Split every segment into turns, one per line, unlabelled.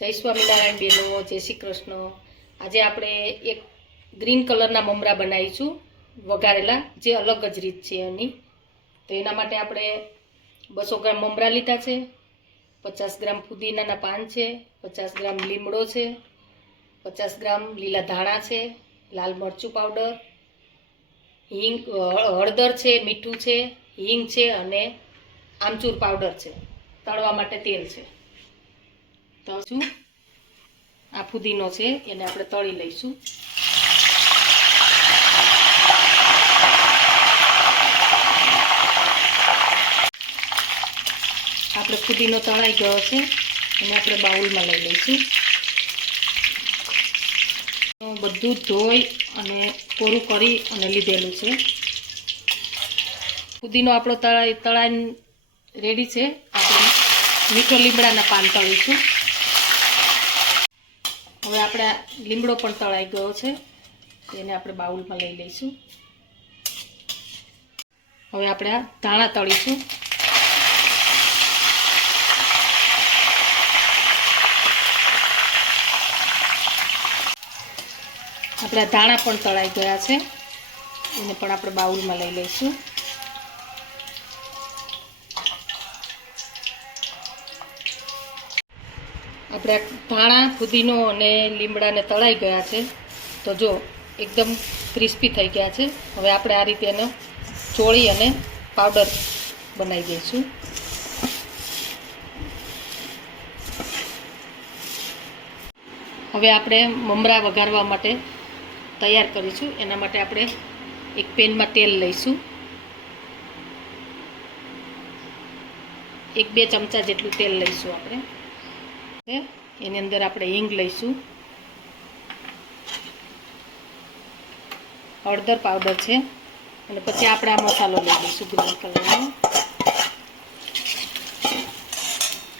જય સ્વામિનારાયણ બેનો, જય શ્રી કૃષ્ણ આજે આપણે એક ગ્રીન કલરના મમરા બનાવીશું, વઘારેલા, જે અલગ જ રીત છે એની. તો એના માટે આપણે બસો ગ્રામ મમરા લીધા છે, પચાસ ગ્રામ ફુદીનાના પાન છે, પચાસ ગ્રામ લીમડો છે, પચાસ ગ્રામ લીલા ધાણા છે, લાલ મરચું પાવડર, હિંગ હળદર છે, મીઠું છે, હિંગ છે અને આમચૂર પાવડર છે. તળવા માટે તેલ છે. તો શું આ ફુદીનો છે, એને આપણે તળી લઈશું. આપણે ફુદીનો તળાઈ ગયો છે, એને આપણે બાઉલમાં લઈ લઈશું. બધું ધોઈ અને કોરું કરી અને લીધેલું છે. ફુદીનો આપણો તળાઈ તળાઈ રેડી છે. આપણે મીઠો લીમડાના પાન તળીશું. આપણે લીમડો પણ તળાઈ ગયો છે. એને આપણે બાઉલમાં લઈ લઈશું. હવે આપણે આ ધાણા તળીશું. આપણા ધાણા પણ તળાઈ ગયા છે. એને પણ આપણે બાઉલમાં લઈ લઈશું. આપણે ધાણા ફુદીનો અને લીમડાને તળાઈ ગયા છે. તો જો, એકદમ ક્રિસ્પી થઈ ગયા છે. હવે આપણે આ રીતે એનો ચોળી અને પાવડર બનાવી દઈશું. હવે આપણે મમરા વઘારવા માટે તૈયાર કરીશું. એના માટે આપણે એક પેનમાં તેલ લઈશું. એક બે ચમચા જેટલું તેલ લઈશું આપણે. છે. એની અંદર આપણે હિંગ લઈશું. હળદર પાવડર છે. અને પછી આપણે આ મસાલો લઈ લઈશું ગ્રીન કલરનો.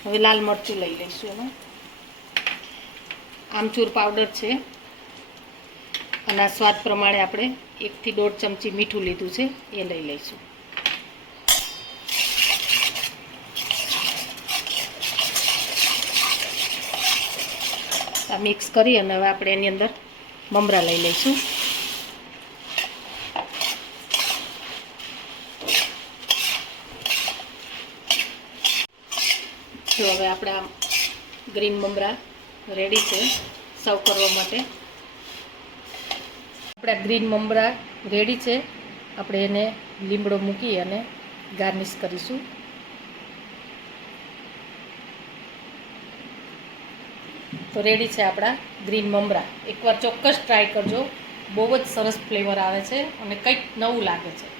હવે લાલ મરચું લઈ લઈશું એમાં. આમચૂર પાવડર છે. અને સ્વાદ પ્રમાણે આપણે એકથી દોઢ ચમચી મીઠું લીધું છે, એ લઈ લઈશું. આ મિક્સ કરી અને હવે આપણે એની અંદર મમરા લઈ લઈશું. તો હવે આપણે ગ્રીન મમરા રેડી છે સર્વ કરવા માટે. આપણા ગ્રીન મમરા રેડી છે. આપણે એને લીમડો મૂકી અને ગાર્નિશ કરીશું. તો રેડી છે આપણા ગ્રીન મમરા. એકવાર ચોક્કસ ટ્રાય કરજો. બહુ જ સરસ ફ્લેવર આવે છે અને કંઈક નવું લાગે છે.